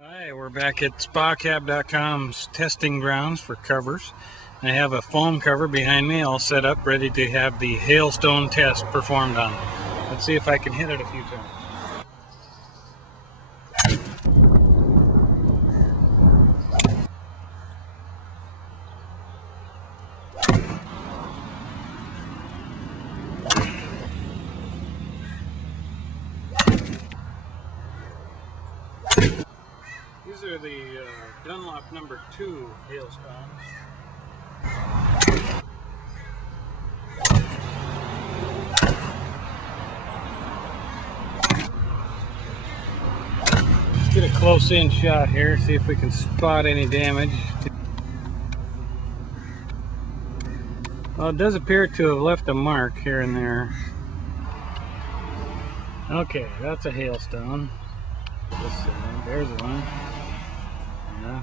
Hi, we're back at SpaCap.com's testing grounds for covers. I have a foam cover behind me all set up, ready to have the hailstone test performed on it. Let's see if I can hit it a few times. These are the Dunlop number 2 hailstones. Let's get a close-in shot here, see if we can spot any damage. Well, it does appear to have left a mark here and there. Okay, that's a hailstone. There's one. Yeah.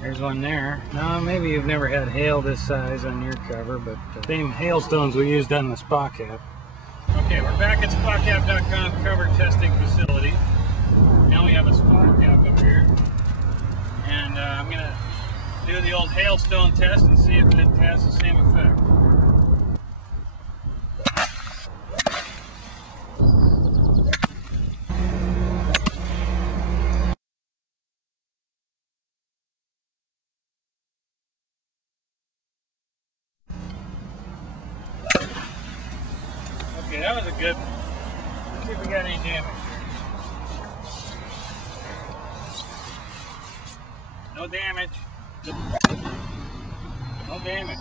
There's one there. Now, maybe you've never had hail this size on your cover, but same hailstones we used on the SpaCap. Okay, we're back at SpaCap.com cover testing facility. Now we have a SpaCap up here. And I'm going to do the old hailstone test and see if it has the same effect. Okay, that was a good one. Let's see if we got any damage here. No damage. No damage.